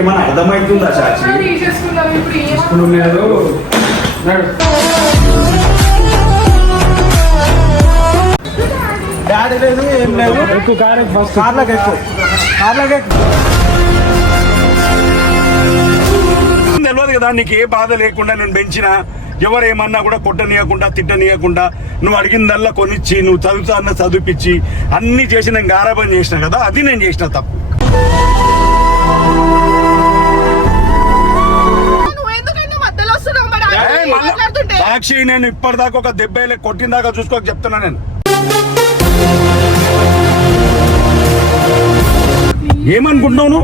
ఏమన్నా అర్థమవుతుందా సాక్షి? డాడీ లేదు ఏం లేదు. ఎక్కువ కార్ ఫస్ట్ కార్లోకి ఎక్కువ తెలియదు కదా నీకు ఏ బాధ లేకుండా నేను పెంచినా ఎవరేమన్నా కూడా కొట్టనీయకుండా తిట్టనీయకుండా నువ్వు అడిగిందల్లా కొనిచ్చి నువ్వు చదువుతా అన్న చదివిపించి అన్ని చేసి నేను గారాబం చేసిన కదా, అది నేను చేసిన తప్పు. సాక్షి నేను ఇప్పటిదాకా ఒక దెబ్బ కొట్టిన దాకా చూసుకోక చెప్తున్నా నేను. ఏమనుకుంటున్నావు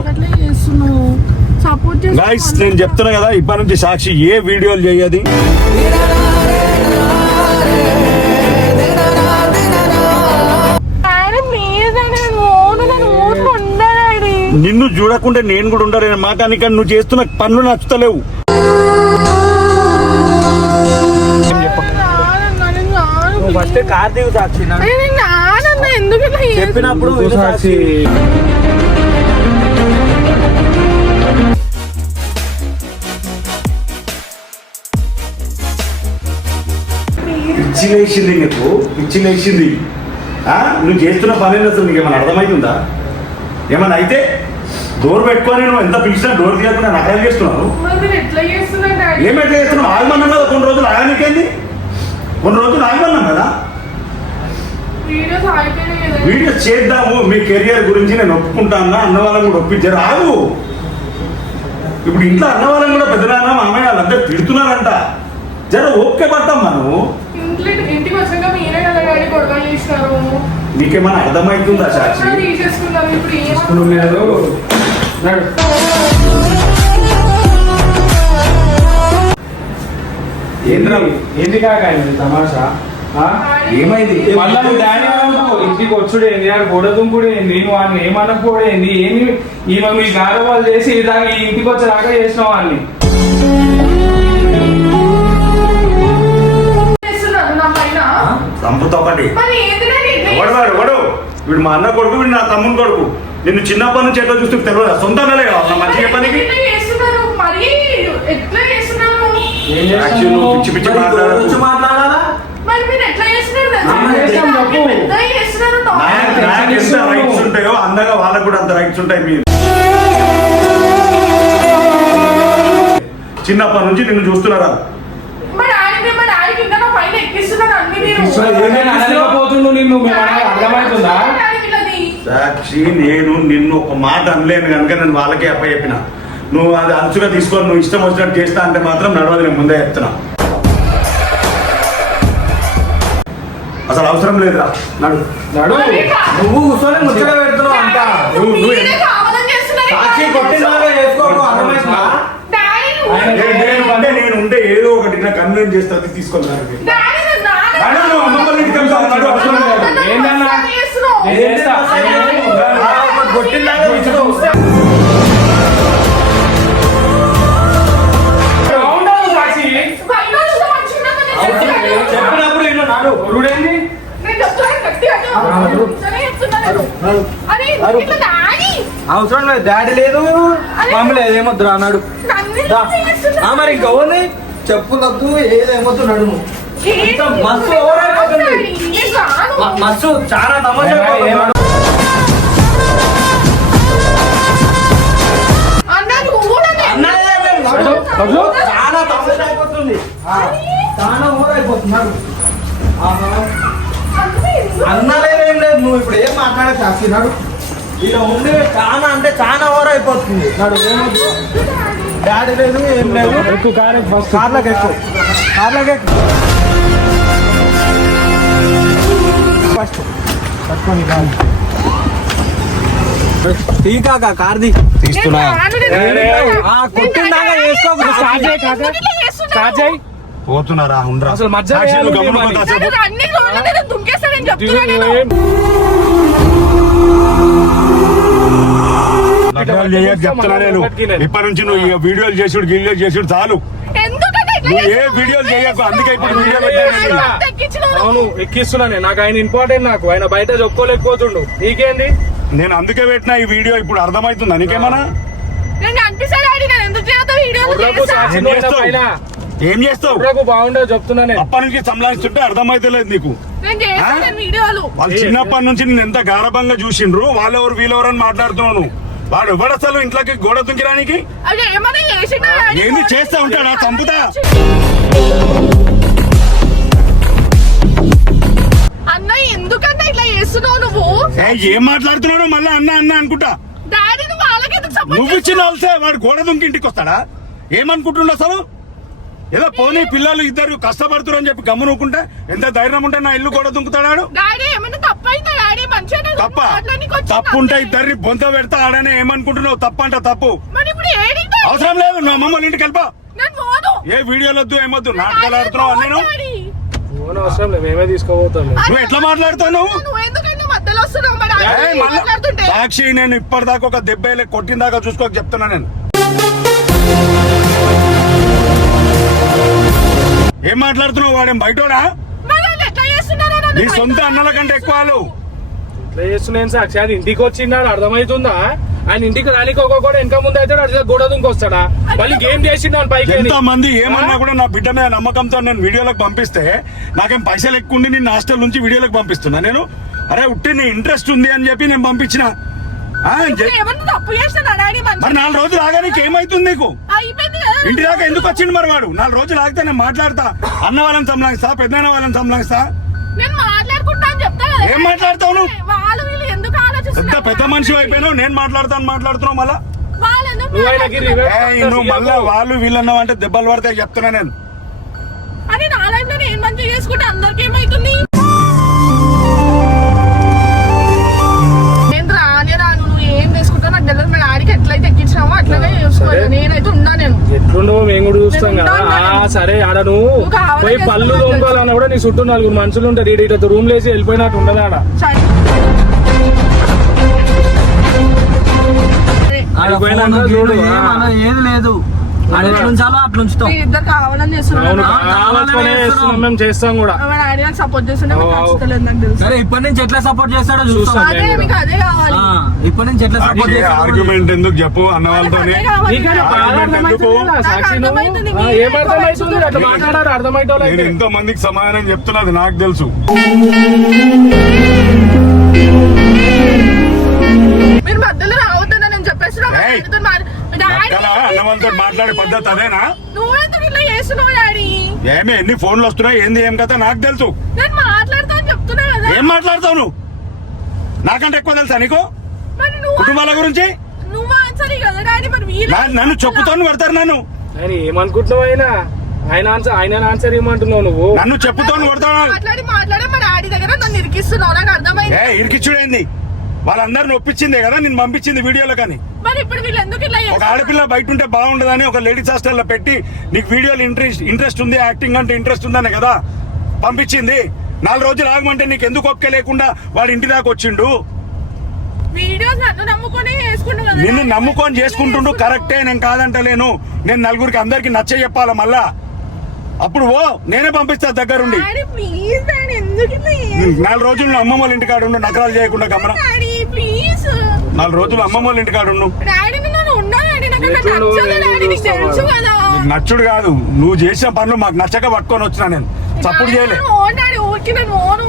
గాయ్స్? నేను చెప్తున్నా కదా ఇప్పటి నుంచి సాక్షి ఏ వీడియోలు చేయది. నిన్ను చూడకుండా నేను కూడా ఉండలేను మాట. కానీ నువ్వు చేస్తున్న పనులు నచ్చుతలేవు. ఫస్ట్ కార్ దిగు సాక్షి, చెప్పినప్పుడు సాక్షి. పిచ్చి లేచింది నీకు, పిచ్చి లేచింది. నువ్వు చేస్తున్న పని అసలు నీకు ఏమైనా అర్థమవుతుందా? ఏమన్నా అయితే డోర్ పెట్టుకొని నువ్వు ఎంత పిలిచినా డోర్ తీయకుండా నకలు చేస్తున్నావు. ఏమెట్లా చేస్తున్నావు? ఆగమన్నాం కదా కొన్ని రోజులు, ఆగనికేంది? కొన్ని రోజులు ఆగమన్నాం కదా. వీడియోస్ చేద్దాము మీ కెరియర్ గురించి, నేను ఒప్పుకుంటాను. అన్న వాళ్ళని కూడా ఒప్పించారు. ఆగు. ఇప్పుడు ఇంట్లో అన్న వాళ్ళని కూడా పెద్దనాన్న మామయ్య వాళ్ళందరూ తిడుతున్నారంట. జర ఓకే పడతాం మనం. నీకేమన్నా అర్థమవుతుందా సాక్షి? ఏంది కాక తమాషా? ఏమైంది? మళ్ళా నువ్వు డాడీ అనకు, ఇంటికి వచ్చుడు ఏంది, ఆడు గొడదుంపుడు ఏంది, నువ్వు వాడిని ఏమనకపోవడం ఏంది, ఏమి ఈమె మీ గారవాళ్ళు చేసి ఇదాకా ఈ ఇంటికి వచ్చేదాకా చేసినావు వాడిని. సంపుతో ఒకటి వాడు వీడు మా అన్న కొడుకు, వీడు నా తమ్ముని కొడుకు. నిన్ను చిన్నప్పటి నుంచి ఎట్లా చూస్తే తెలియదు. సొంతంగానే కావాలి మంచిగా పనికి. పిచ్చి పిచ్చి మాట్లాడాలా? ఎంత రైట్స్ ఉంటాయో అందగా వాళ్ళకు కూడా అంత రైట్స్ ఉంటాయి. మీరు చిన్నప్పటి నుంచి నిన్ను చూస్తున్నారా? సాక్షి నేను నిన్ను ఒక మాట అనలేను కనుక నేను వాళ్ళకే అప్ప చెప్పిన. నువ్వు అది అంచుగా తీసుకొని నువ్వు ఇష్టం వచ్చినట్టు చేస్తా అంటే మాత్రం నడవదు. నేను ముందే చెప్తున్నా, అసలు అవసరం లేదురా. నడు నడు. నువ్వు కూర్చొని ముచ్చట పెడుతున్నావు అంట. సాక్షి కొట్టినాగా చేసుకోకు. అంటే నేను ఉంటే ఏదో ఒకటి నా కన్వీన్ చేస్తా తీసుకున్నాను. చెప్పినప్పుడు ఇల్లు నాడు గురుడేంది అవసరం లేదు. డాడీ లేదు మమ్మీ లేదు, ఏమొద్దు అన్నాడు. మరి ఇంకా ఓన్లీ చెప్పులొద్దు, ఏదేమొద్దు నడుము. మస్తు ఓవరైపోతుంది, మస్తు చాలా తమాషా. చాలా తమాషా అయిపోతుంది, చాలా ఓవర్ అయిపోతున్నాడు. అన్నలేదేం లేదు. నువ్వు ఇప్పుడు ఏం మాట్లాడే చేస్తున్నాడు. ఇలా ఉండి చాలా అంటే చాలా ఓవర్ అయిపోతుంది. నాడు ఏమొద్దు. డాడీ లేదు ఏం లేదు. ఎక్కువ కార్ ఫస్ట్ కార్లోకి ఎక్కువ ఫస్ట్ పట్టుకొని టీకా కార్ది తీస్తున్నా. కొట్టిందాకా వేసుకో. పోతున్నారా? అసలు మధ్య చెప్తున్నా నేను. ఇప్పటి నుంచి నువ్వు వీడియోలు చేసుడు గిల్లు చేసుడు చాలు. నువ్వు ఏ వీడియోలు చేయకు. అందుకే ఇప్పుడు వీడియో అవును ఎక్కిస్తున్నానే. నాకు ఆయన ఇంపార్టెంట్. నాకు ఆయన బయట చెప్పుకోలేకపోతుండు. నీకేంది? నేను అందుకే పెట్టినా ఈ వీడియో. ఇప్పుడు అర్థమవుతుందా నీకేమన్నా? వీడియోలు ఉర్రకు చేస్తా. సాక్షి ఏం నోడిన చేస్తావు? పైన ఏం చేస్తావు? ఉర్రకు బాగుండదు చెప్తున్నా నేను. అప్పటి నుంచి సంలాయిస్తుంటే అర్థమైతలేదు నీకు. నేను చేస్తాను వీడియోలు. వాళ్ళు చిన్నప్పటి నుంచి నేను ఎంత గారభంగా చూసిండ్రు, వాళ్ళెవరు వీళ్ళెవరు అని మాట్లాడుతున్నాను. వాడు ఎవడు అసలు ఇంట్లోకి గోడ దుంకిరానికి? అది ఏమైనా చేసిండా డాడీ? ఏంది చేస్తా ఉంటాడా? చంపుతా. అన్న ఎందుకంటే ఇట్లా చేస్తున్నావు నువ్వు? ఏం మాట్లాడుతున్నావు మళ్ళీ అన్న అన్న అనుకుంటా. డాడీ నువ్వు వాళ్ళకి ఎందుకు సపోర్ట్ నువ్వు ఇచ్చిన వాళ్ళసే వాడు గోడ దుంకి ఇంటికి వస్తాడా? ఏమనుకుంటుండ అసలు? ఏదో పోనీ పిల్లలు ఇద్దరు కష్టపడుతున్నారు అని చెప్పి గమ్మునుకుంటే ఎంత ధైర్యం ఉంటే నా ఇల్లు గోడ దుంకుతాడాడు? డాడీ ఏమైనా తప్పైందా డాడీ? మంచిగా తప్ప తప్పు ఉంటే ఇద్దరిని బొంత పెడతా ఆడనే ఏమనుకుంటున్నావు? తప్పు అంటే తప్పు. మరి ఇప్పుడు ఏడింటి? అవసరం లేదు, నా అమ్మమ్మ ఇంటికి వెళ్ళిపో. నేను పోను. ఏ వీడియోలు వద్దు ఏమొద్దు, నాటకాలు ఆడుతున్నావు నేను. ఫోన్ అవసరం లేదు, మేమే తీసుకోబోతాం. నువ్వు ఎట్లా మాట్లాడుతున్నావు? నువ్వు ఎందుకంటే మధ్యలో వస్తున్నావు మరి ఏయ్, డాడీ మళ్ళా మాట్లాడుతుంటే? సాక్షి నేను ఇప్పటిదాకా ఒక దెబ్బ కొట్టిన దాకా చూసుకోక చెప్తున్నా నేను. ఏం మాట్లాడుతున్నావు? వాడేం బయటోడా? మరి వాళ్ళు ఎట్లా చేస్తున్నారో నన్ను నీ సొంత అన్నల కంటే ఎక్కువ వాళ్ళు. ఇట్లా చేస్తున్నాను సాక్షి. అది ఇంటికి వచ్చిన్నాడు అర్థమవుతుందా? ఆయన ఇంటికి రానికి ఒక వెనక ముందు అయితే అట్లా గోడ దుంకి వస్తాడా? మళ్ళీ గేమ్ చేసిండు అని పైకి ఎంత మంది ఏమన్నా కూడా నా బిడ్డ మీద నమ్మకంతో నేను వీడియోలకు పంపిస్తే నాకేం పైసలు ఎక్కువ ఉండి నేను హాస్టల్ నుంచి వీడియోలకు పంపిస్తున్నా నేను. అరే ఉట్టి నీ ఇంట్రెస్ట్ ఉంది అని చెప్పి నేను పంపించిన. ఏమన్నా తప్పు చేస్తానా డాడీ? మరి 4 రోజులు ఆగా నీకు ఏమైతుంది? నీకు అయిపోయింది కదా. ఇంటి దాకా ఎందుకు వచ్చింది మరి వాడు? 4 రోజులు ఆగితే నేను మాట్లాడతా. అన్న వాళ్ళని సంలాగిస్తా, పెద్దన్న వాళ్ళని సంలాగిస్తా. నేను మాట్లాడుకుంటా అని చెప్తా కదా. ఏం మాట్లాడతావు నువ్వు? వాళ్ళు వీళ్ళు ఎందుకు ఎంత ఆలోచిస్తున్నారు? పెద్ద మనిషి అయిపోయినావు. నేను మాట్లాడుతున్నావు మళ్ళా. వాళ్ళు ఎందుకు నువ్వు ఆయనకి మాట్లాడుతున్నారు? ఏయ్, నువ్వు మళ్ళా వాళ్ళు వీళ్ళన్నావు అంటే దెబ్బలు పడతాయి చెప్తున్నా నేను. అని నా లైఫ్ లో నేను మంచిగా చేసుకుంటే అందరికి ఏమైతుంది? నేను రానే రాను. నువ్వు ఏం చేసుకుంటావు నాకు తెలియదు. మా డాడీకి ఎట్లయితే ఎక్కించినామో అట్లనే చేసుకోవాలి. నేనైతే ఉన్నా. నేను ఎట్లుండవు మేము కూడా చూస్తాం కదా. సరే ఆడ నువ్వు పోయి పళ్ళు తోముకోవాలన్నా కూడా నీ చుట్టూ 4 మనుషులు ఉంటారు. ఇటు రూమ్ లేసి వెళ్ళిపోయినట్టు ఉండదు ఆడ. ఏది లేదు, అది ఎట్లుంచాలో అట్లా ఉంచుతాం. ఇద్దరు కావాలని అవును, చేస్తున్నారు. కావాలనే చేస్తున్నాం, మేము చేస్తాం కూడా. మా డాడీ నాకు సపోర్ట్ చేస్తుంటే నాకు నచ్చుతలేదు నాకు తెలుసు. సరే ఇప్పటి నుంచి ఎట్లా సపోర్ట్ చేస్తాడో చూస్తాం. అదే మీకు అదే కావాలి. ఇప్పటి నుంచి ఎట్లా సపోర్ట్ చేస్తాడో ఆర్గ్యుమెంట్ ఎందుకు చెప్పు అన్న వాళ్ళతోనే. అదే కావాలి. నీకైనా బాగా అర్థమవుతుంది కదా సాక్షి నువ్వు? ఏమర్థమవుతుంది? అట్లా మాట్లాడారు అర్థమవుతావు. నేను ఎంతో మందికి సమాధానం చెప్తున్నది నాకు తెలుసు. మీరు మధ్యలో రావద్దని నేను చెప్పేస్తున్నా. ఏయ్, అన్న వాళ్ళతో మాట్లాడే పద్ధతి అదేనా? నువ్వెందుకు ఇట్లా చేస్తున్నావు డాడీ? ఏమి ఎన్ని ఫోన్లు వస్తున్నాయి ఏంది ఏం కదా నాకు తెలుసు. నేను మాట్లాడతా అని చెప్తున్నా కదా. ఏం మాట్లాడతావు నువ్వు? నాకంటే ఎక్కువ తెలుసా నీకు మరి నువ్వు కుటుంబాల గురించి? నువ్వు ఆన్సర్ కదా డాడీ. మరి వీళ్ళు నన్ను చెప్పుతోని కొడతారు. నన్ను ఆయన ఏమనుకుంటున్నావు? ఆయన ఆన్సర్ ఏమంటున్నావు నువ్వు? నన్ను చెప్పుతోని కొడతావు. మాట్లాడి మా డాడీ దగ్గర నన్ను ఇరికిస్తున్నావు. నాకు అర్థమైంది. ఇరికిచ్చుడైంది వాళ్ళందరిని ఒప్పించిందే కదా నేను పంపించింది వీడియోలో. కానీ మరి ఇప్పుడు వీళ్ళు ఎందుకు ఇట్లా ఒక చేస్తారు? ఆడపిల్ల బయట ఉంటే బాగుండదని ఒక లేడీస్ హాస్టల్లో పెట్టి నీకు వీడియోలు ఇంట్రెస్ట్ ఉంది, యాక్టింగ్ అంటే ఇంట్రెస్ట్ ఉందనే కదా పంపించింది. 4 రోజులు ఆగమంటే నీకు ఎందుకు ఒప్పుకే లేకుండా వాడి ఇంటి దాకా వచ్చిండు. వీడియోస్ నన్ను నమ్ముకొని చేసుకుంటూ కదా. నిన్ను నమ్ముకొని చేసుకుంటుండు కరెక్టే, నేను కాదంటలేను. నేను నలుగురికి అందరికి నచ్చ చెప్పాలా మళ్ళా? అప్పుడు నేనే పంపిస్తా దగ్గరుండి. డాడీ ప్లీజ్ డాడీ ఎందుకు ఇట్లా 4 రోజులు నా అమ్మమ్మ వాళ్ళ ఇంటికాడ ఉండు, నకరాలు చేయకుండా గమన. డాడీ ప్లీజ్ 4 రోజులు అమ్మమ్మ వాళ్ళ ఇంటికాడ ఉండు. డాడీ నేను ఉన్నా డాడీ. నాకు అట్లా నచ్చదు డాడీ. నీకు తెలుసు కదా. నీకు నచ్చుడు కాదు, నువ్వు చేసిన పనులు మాకు నచ్చక పట్టుకొని వచ్చినా నేను. సపోర్ట్ చేయలే. డాడీ ఊరికి నేను ఓను.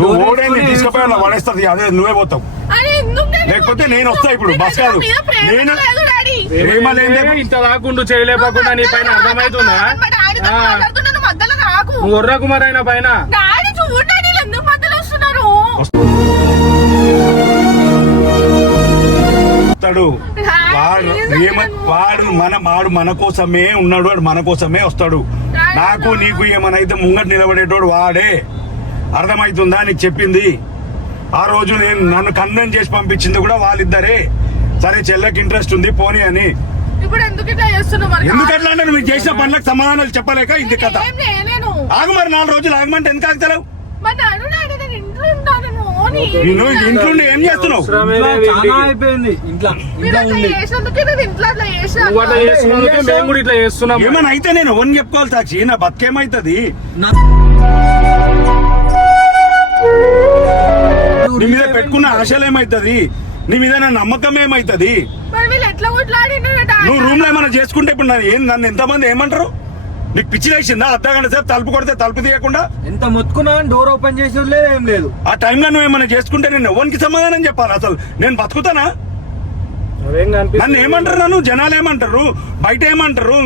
నువ్వు ఓడేంది తీసుకుపోయి పడేస్తుంది, అదే నువ్వే పోతావు. అరే ఎందుకు డాడీ? లేకపోతే నేను వస్తా ఇప్పుడు, బస్ కాదు. మీద ప్రేమ నేను లేదు డాడీ. ప్రేమ లేదే. ఇంత రాకుండా చేయలేకపోకుండా నీ పైన అర్థమవుతుందా? మా డాడీతో మాట్లాడుతున్నాను మధ్యలో నాకు. నువ్వు ఒర్ర కుమార్ అయిన పైన డాడీ చూడండి ఎందుకు మధ్యలో వస్తున్నారు? వస్తాడు వాడు మన కోసమే ఉన్నాడు, వాడు మన కోసమే వస్తాడు. నాకు నీకు ఏమనైతే ముంగట నిలబడేటోడు వాడే. అర్థమవుతుందా? నీకు చెప్పింది ఆ రోజు నన్ను కన్వెన్స్ చేసి పంపించింది కూడా వాళ్ళిద్దరే. సరే చెల్లెకి ఇంట్రెస్ట్ ఉంది పోనీ అని. ఇప్పుడు ఎందుకు ఇట్లా చేస్తున్నావు? మరి ఎందుకు ఎట్లా అంటే నువ్వు చేసిన పనులకు సమాధానాలు చెప్పలేక ఇది కథ. ఏం చేయలేను. ఆగు మరి 4 రోజులు ఆగమంటే ఎందుకు ఆగుతలేవు? మరి నన్ను డాడీ నేను ఇంట్లో ఉంటాను. ఓని. నువ్వు ఇంట్లో ఉండి ఏం చేస్తున్నావు? చాలా అయిపోయింది ఇంట్లో. మీరు అట్లా చేసినందుకే నేను ఇంట్లో అట్లా చేసిన. నువ్వు అట్లా చేస్తున్నందుకే మేము కూడా ఇట్లా చేస్తున్నాం. ఏమైనా అయితే నేను ఎవరిని చెప్పుకోవాలి సాక్షి? నా బతికేమైతుంది? నీ మీద పెట్టుకున్న ఆశలు ఏమైతుంది? నీ మీద నా నమ్మకం ఏమైతుంది? మరి మరి వీళ్ళు ఎట్లా కొట్లాడినారు డాడీ? నువ్వు రూమ్ లో ఏమైనా చేసుకుంటే ఇప్పుడు నన్ను ఎంతమంది ఏమంటారు? నీకు పిచ్చి వేసిందా? అర్ధ గంట సేపు తలుపు కొడితే తలుపు తీయకుండా ఎంత మొత్తుకున్నా డోర్ ఓపెన్ చేసేది లేదు, ఏం లేదు. ఆ టైంలో నువ్వు ఏమైనా చేసుకుంటే నేను ఎవరికి సమాధానం చెప్పాలి? అసలు నేను బతుకుతానా? అవేం కనిపిస్తుంది? నన్ను ఏమంటారు? నన్ను జనాలు ఏమంటారు? బయట ఏమంటారు?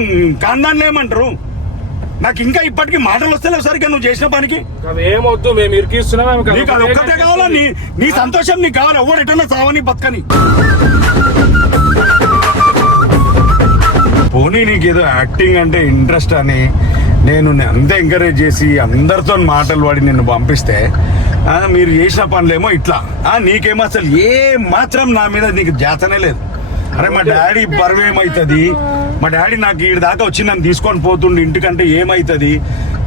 కాందాన్లు ఏమంటారు? నాకు ఇంకా ఇప్పటికీ మాటలు వస్తలేవు సరిగ్గా నువ్వు చేసిన పనికి. అవేం వద్దు, మేము ఇరికిస్తున్నాం. నీకు అది ఒక్కటే కావాలా? నీ సంతోషం నీకు కావాలి. ఎవరు ఎటన్నా సావని బతకని. పోనీ నీకు ఏదో యాక్టింగ్ అంటే ఇంట్రెస్ట్ అని నేను అంత ఎంకరేజ్ చేసి అందరితో మాటలు పడి నిన్ను పంపిస్తే మీరు చేసిన పనులేమో ఇట్లా. నీకేమో అసలు ఏ మాత్రం నా మీద నీకు జాతనే లేదు. అరే మా డాడీ బరువు ఏమవుతుంది, మా డాడీ నాకు ఈ దాకా వచ్చి నన్ను తీసుకొని పోతుండే ఇంటికంటే ఏమవుతుంది,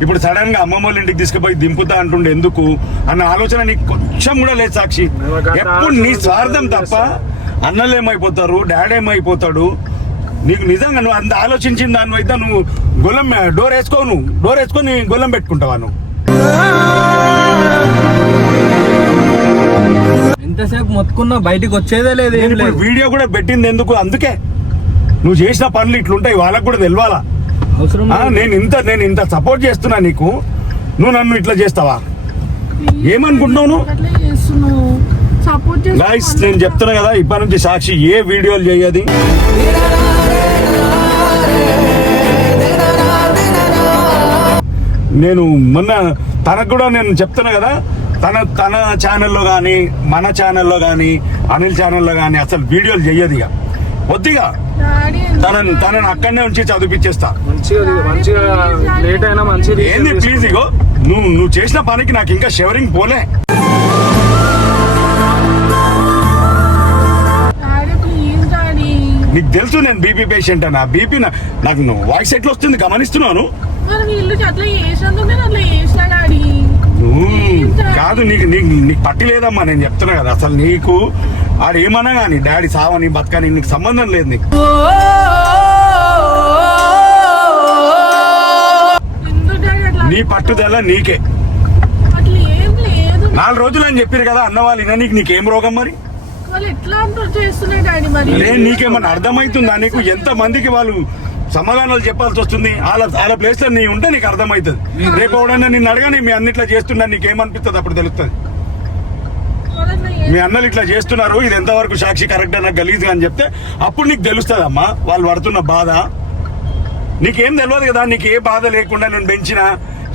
ఇప్పుడు సడన్ గా అమ్మమ్మ వాళ్ళ ఇంటికి తీసుకుపోయి దింపుతా అంటుండే ఎందుకు అన్న ఆలోచన నీకు కొంచెం కూడా లేదు సాక్షి. ఎప్పుడు నీ స్వార్థం తప్ప అన్నలు ఏమైపోతారు, డాడీ ఏమైపోతాడు, నీకు నిజంగా నువ్వు అంత ఆలోచించిన దాని అయితే నువ్వు గొల్లం డోర్ వేసుకొని గొల్లం పెట్టుకుంటావా నువ్వు? ఎంతసేపు మొత్తుకున్నా బయటికి వచ్చేదే లేదు, ఏం లేదు. వీడియో కూడా పెట్టింది ఎందుకు? అందుకే నువ్వు చేసిన పనులు ఇట్లుంటాయి, వాళ్ళకు కూడా తెలవాలా. అవసరం నేను ఇంత సపోర్ట్ చేస్తున్నా నీకు, నువ్వు నన్ను ఇట్లా చేస్తావా? ఏమనుకుంటున్నావు నువ్వు? అట్లా చేస్తున్నావు. సపోర్ట్ గైస్ నేను చెప్తున్నా కదా, ఇప్పటి నుంచి సాక్షి ఏ వీడియోలు చేయది. నేను మొన్న తనకు కూడా నేను చెప్తున్నా కదా, తన ఛానల్లో కానీ మన ఛానల్లో కానీ అనిల్ ఛానల్లో కానీ అసలు వీడియోలు చెయ్యదు. ఇక వద్దిగా తనని అక్కడనే ఉంచి చదివిపించేస్తా. మంచిగా లేట్ అయినా మంచిది. ఏంది ప్లీజ్, ఇగో నువ్వు చేసిన పనికి నాకు ఇంకా షవరింగ్ పోలే. నీకు తెలుసు నేను బీపీ పేషెంట్ అన్న. బీపీ నాకు వాయిస్ ఎట్లా వస్తుంది గమనిస్తున్నాను. కాదు నీకు పట్టి లేదమ్మా, నేను చెప్తున్నా కదా. అసలు నీకు ఆడు ఏమన్నా కానీ డాడీ సావని బతకని నీకు సంబంధం లేదు. నీకు నీ పట్టుదల నీకే. 4 రోజులు అని చెప్పారు కదా అన్న వాళ్ళు. నీకేం రోగం మరి? నీకేమన్నా అర్థమవుతుందా? నీకు ఎంత మందికి వాళ్ళు సమాధానాలు చెప్పాల్సి వస్తుంది. వాళ్ళ ప్లేస్ లో నీ ఉంటే నీకు అర్థమవుతుంది. రేపు ఎవడన్నా నిన్ను అడగాని మీ అన్న ఇట్లా చేస్తున్నా నీకేమనిపిస్తుంది? అప్పుడు తెలుస్తుంది. మీ అన్నలు ఇట్లా చేస్తున్నారు, ఇది ఎంతవరకు సాక్షి కరెక్ట్ అన్న గలీజ్గా అని చెప్తే అప్పుడు నీకు తెలుస్తుంది అమ్మా వాళ్ళు పడుతున్న బాధ. నీకేం తెలియదు కదా. నీకు ఏ బాధ లేకుండా నేను పెంచినా,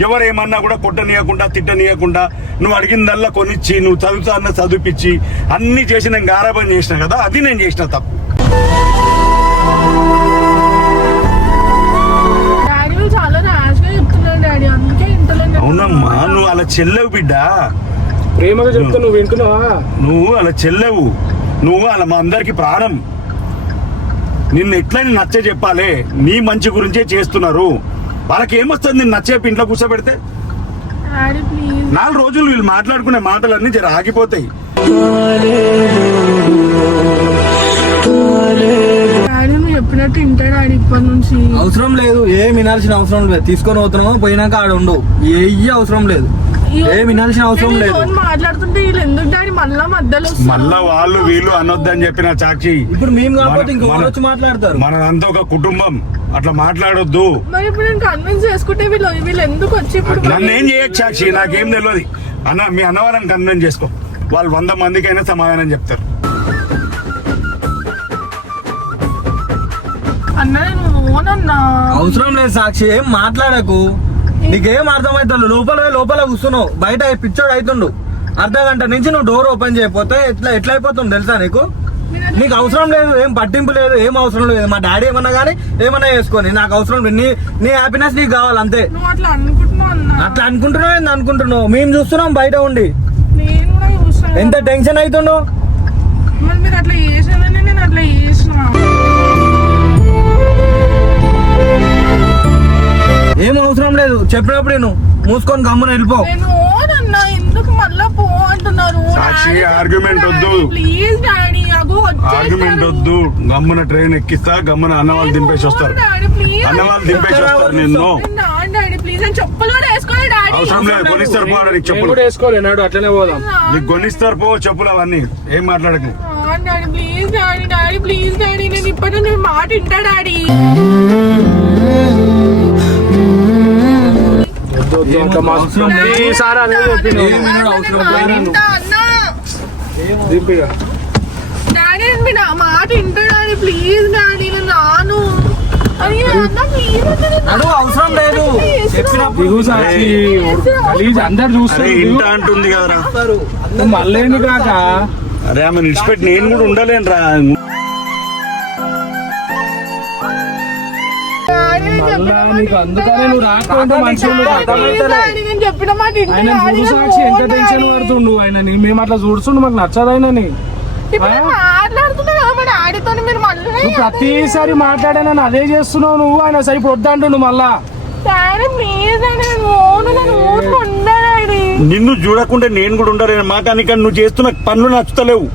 ఎవరేమన్నా కూడా కొట్టనీయకుండా తిట్టనీయకుండా నువ్వు అడిగిందల్లా కొనిచ్చి నువ్వు చదువుతా అన్న చదివిపించి అన్ని చేసి నేను గారాబం చేసిన కదా, అది నేను చేసిన తప్పు. అవునమ్మా, నువ్వు అలా చెల్లెవు బిడ్డ. ప్రేమగా చెప్తా, నువ్వు వింటున్నావా? నువ్వు అలా చెల్లెవు, నువ్వు అలా మా అందరికి ప్రాణం. నిన్ను ఎట్లని నచ్చ చెప్పాలి, నీ మంచి గురించే చేస్తున్నారు. వాళ్ళకి ఏమొస్తుంది నిన్ను నచ్చేపి ఇంట్లో కూర్చోబెడితే? 4 రోజులు వీళ్ళు మాట్లాడుకునే మాటలన్నీ జర ఆగిపోతాయి. చెప్పినట్టు ఇంటాడు ఆడి ఇప్పటి నుంచి. అవసరం లేదు, ఏం వినాల్సిన అవసరం లేదు. తీసుకొని పోతున్నామో పోయినాక ఆడ ఉండవు, ఏ అవసరం లేదు, ఏం వినాల్సిన అవసరం లేదు. మాట్లాడుతుంటే వీళ్ళు ఎందుకు డాడీ మళ్ళా మధ్యలో మళ్ళా వాళ్ళు వీళ్ళు అనొద్దని చెప్పిన సాక్షి. ఇప్పుడు మేము కాకపోతే ఇంకొకరు వచ్చి మాట్లాడతారు. మనదంతా ఒక కుటుంబం, అట్లా మాట్లాడొద్దు. మరి ఇప్పుడు నేను కన్విన్స్ చేసుకుంటే వీళ్ళు ఎందుకు వచ్చి ఇప్పుడు నన్ను ఏం చేయకు సాక్షి, నాకేం తెలియదు. మీ అన్న వాళ్ళని కన్విన్స్ చేసుకో, వాళ్ళు 100 మందికైనా సమాధానం చెప్తారు. అవసరం లేదు సాక్షి, ఏం మాట్లాడకు. నీకేం అర్థమవుతాడు? లోపల కూర్చున్నావు, బయట పిచ్చోడు అవుతుండు. అర్ధగంట నుంచి నువ్వు డోర్ ఓపెన్ చేయకపోతే ఎట్లా అయిపోతుంది తెలుసా నీకు? నీకు అవసరం లేదు, ఏం పట్టింపు లేదు, ఏం అవసరం లేదు. మా డాడీ ఏమన్నా కానీ ఏమన్నా చేసుకొని నాకు అవసరం లేదు. నీ హ్యాపీనెస్ నీకు కావాలి అంతే. అట్లా అనుకుంటున్నావు ఏంది అనుకుంటున్నావు? మేము చూస్తున్నాం బయట ఉండి, ఎంత టెన్షన్ అవుతుండో. ఏం అవసరం లేదు, చెప్పినప్పుడు నేను మూసుకొని గమ్మున వెళ్ళిపో. ఎందుకు మళ్ళా పో అంటున్నారు? సాక్షి ఆర్గ్యుమెంట్ వద్దు, ఆర్గ్యుమెంట్ వద్దు. గమ్మున ట్రైన్ ఎక్కిస్తా, గమ్మున అన్న వాళ్ళు దింపేసి వస్తారు. అన్న వాళ్ళు దింపేసి వస్తారు. నిన్ను అవసరం లేదు, కొనిస్తారు పో. నీకు చెప్పులు వేసుకోలేనాడు, అట్లనే పోదాం. నీకు కొనిస్తారు పో చెప్పులు, అవన్నీ ఏం మాట్లాడకు. Daddy please daddy please daddy నేను ఇప్పటి నుంచి మాట వింటా డాడీ. ఈసారి అదే చెప్పిన డాడీ మీ నా మాట వింటా డాడీ ప్లీజ్ డాడీ నేను రాను. అయ్యో అన్న ప్లీజ్ నడు అవసరం లేదు చెప్పినప్పుడు దిగు సాక్షి ప్లీజ్ అందరు చూస్తారు ఇంట అంటుంది కదరా. మళ్ళీ కాక అరే ఆమె నిడిచిపెట్టి నేను కూడా ఉండలేను రా. నీకు అందుకనే నువ్వు రాకుంటే మంచిగా నేను చెప్పిన మాట ఆయన చూడు సాక్షి ఎంత టెన్షన్ పడుతుండు ఆయన మేము అట్లా చూడుతుండు మాకు నచ్చదు ఆయనని. మాట్లాడుతున్నా కదా మా డాడీతో మీరు మళ్ళీ నువ్వు ప్రతిసారి మాట్లాడానని అదే చేస్తున్నావు నువ్వు. ఆయన సరి వద్దంటుండు మళ్ళా. డాడీ ప్లీజ్ అని నేను ఊరుకుంటా డాడీ. నిన్ను చూడకుండా నేను కూడా ఉండలేను మాట. కానీ నువ్వు చేస్తున్న పనులు నచ్చుతలేవు.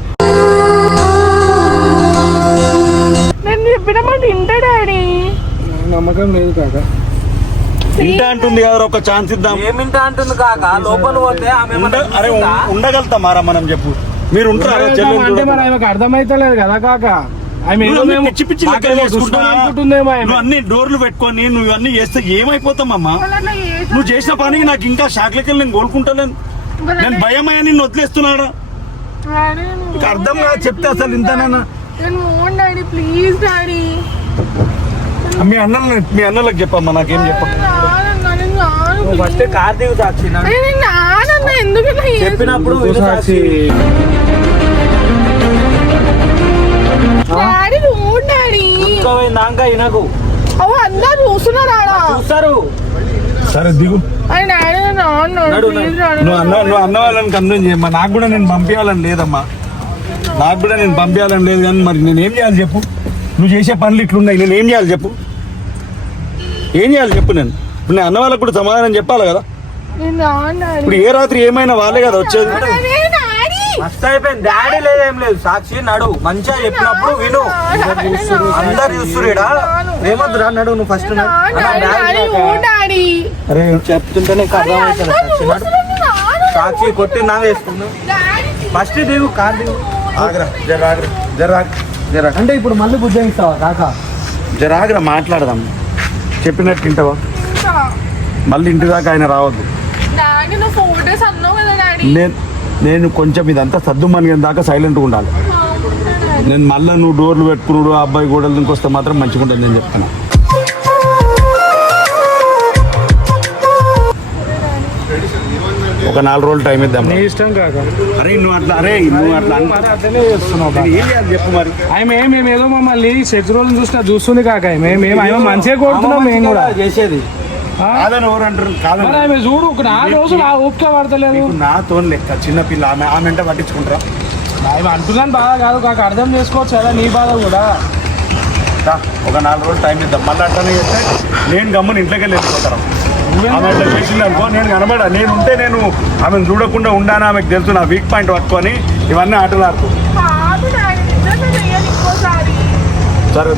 నేను చెప్పిన మాట వింటా డాడీ. నమ్మకం లేదు కాక ఇంట అంటుంది కదా, ఒక ఛాన్స్ ఇద్దాం. ఏమింటా అంటుంది కాక లోపల పోతే ఆమె అరే ఉండగలుగుతామారా మనం చెప్పు. మీరు ఉంటారా అంటే మరి ఆమెకు అర్థమైతలేదు కదా కాక. ఆమె ఏదో మేము పిచ్చి పిచ్చి లెక్కలు చేసుకుంటున్నా. అనుకుంటుందేమో ఆమె. నువ్వు అన్ని డోర్లు పెట్టుకొని నువ్వు అన్ని చేస్తే ఏమైపోతామమ్మా? నువ్వు చేసిన పనికి నాకు ఇంకా షాక్లకి నేను కోలుకుంటలేను. నేను భయమయ్యా నిన్ను వదిలేస్తున్నాడా? నీకు అర్థం కాదు చెప్తే అసలు ఇంతనన్నా. నేను ఓన్ డాడీ ప్లీజ్ డాడీ. మీ అన్నలకు చెప్పమ్మా, నాకేం చెప్ప. ఫస్ట్ కార్ దిగు సాక్షి ఎందుకు చెప్పినప్పుడు విను సాక్షి. డాడీ ఓన్ డాడీ నాక వినకు అందరు చూస్తున్నారా చూస్తారు. సరే దిగు. నువ్వు అన్న వాళ్ళని కన్విన్స్ చేయమ్మా. నాకు కూడా నేను పంపించాలని లేదమ్మా. నాకు కూడా నేను పంపించాలని లేదు. కానీ మరి నేను ఏం చేయాలి చెప్పు? నువ్వు చేసే పనులు ఇట్లున్నాయి, నేను ఏం చేయాలి చెప్పు? ఏం చేయాలి చెప్పు? నేను ఇప్పుడు నేను అన్న వాళ్ళకు కూడా సమాధానం చెప్పాలి కదా. ఇప్పుడు ఏ రాత్రి ఏమైనా వాళ్ళే కదా వచ్చేది. మస్తు అయిపోయింది. డాడీ లేదేం లేదు సాక్షి. నడు మంచిగా చెప్పినప్పుడు విను. అందరు చూస్తురేడా ఏమద్దురా. నడు నువ్వు ఫస్ట్ అరే చెప్తుంటే నీకు అర్థమవుతుంది సాక్షి. నడు సాక్షి కొట్టిందా వేసుకున్నావు. ఫస్ట్ దిగు కార్ దిగు. ఆగ్రా జరాగ్రా జరా అంటే ఇప్పుడు మళ్ళీ బుజ్జగిస్తావా కాక? జరాగ్రా మాట్లాడదాం. చెప్పినట్టు తింటావా? మళ్ళీ ఇంటి దాకా ఆయన రావద్దు. నేను కొంచెం ఇదంతా సర్దుమని దాకా సైలెంట్గా ఉండాలి. నేను మళ్ళీ నువ్వు డోర్లు పెట్టుకున్నాడు ఆ అబ్బాయి గోడలు ఇంకొస్తే మాత్రం మంచిగా ఉంటుంది నేను చెప్తున్నా. ఒక 4 రోజులు టైం ఇద్దాం. నీ ఇష్టం కాక. నువ్వు అట్లా అట్లనే చేస్తున్నావు. ఏం చేయాలి చెప్పు మరి? మేము ఏదో మమ్మల్ని సెక్స్ రోజులు చూస్తుంది కాక. మేము మంచిగా కోరుతున్నాం. మేము కూడా చేసేది కాదని ఎవరు అంటారు? కాదని ఆమె చూడు ఒక 4 రోజులు ఓపిక పడతలేదు. నాతో లెక్క చిన్నపిల్ల ఆమె అంటే పట్టించుకుంటారా? ఆమె అంటున్నాను బాధ కాదు కాక. అర్థం చేసుకోవచ్చు కదా నీ బాధ కూడా. ఒక 4 రోజులు టైం ఇద్దాం. మళ్ళీ అట్లనే చేస్తే నేను గమ్మున ఇంట్లోకి వెళ్ళిపోతాను. ఆమె అట్లా చేసింది అనుకో, నేను కనబడా. నేను ఆమెను చూడకుండా ఉండాను. ఆమెకు తెలుసు నా వీక్ పాయింట్ పట్టుకొని ఇవన్నీ ఆటలు ఆడుతూ. సరే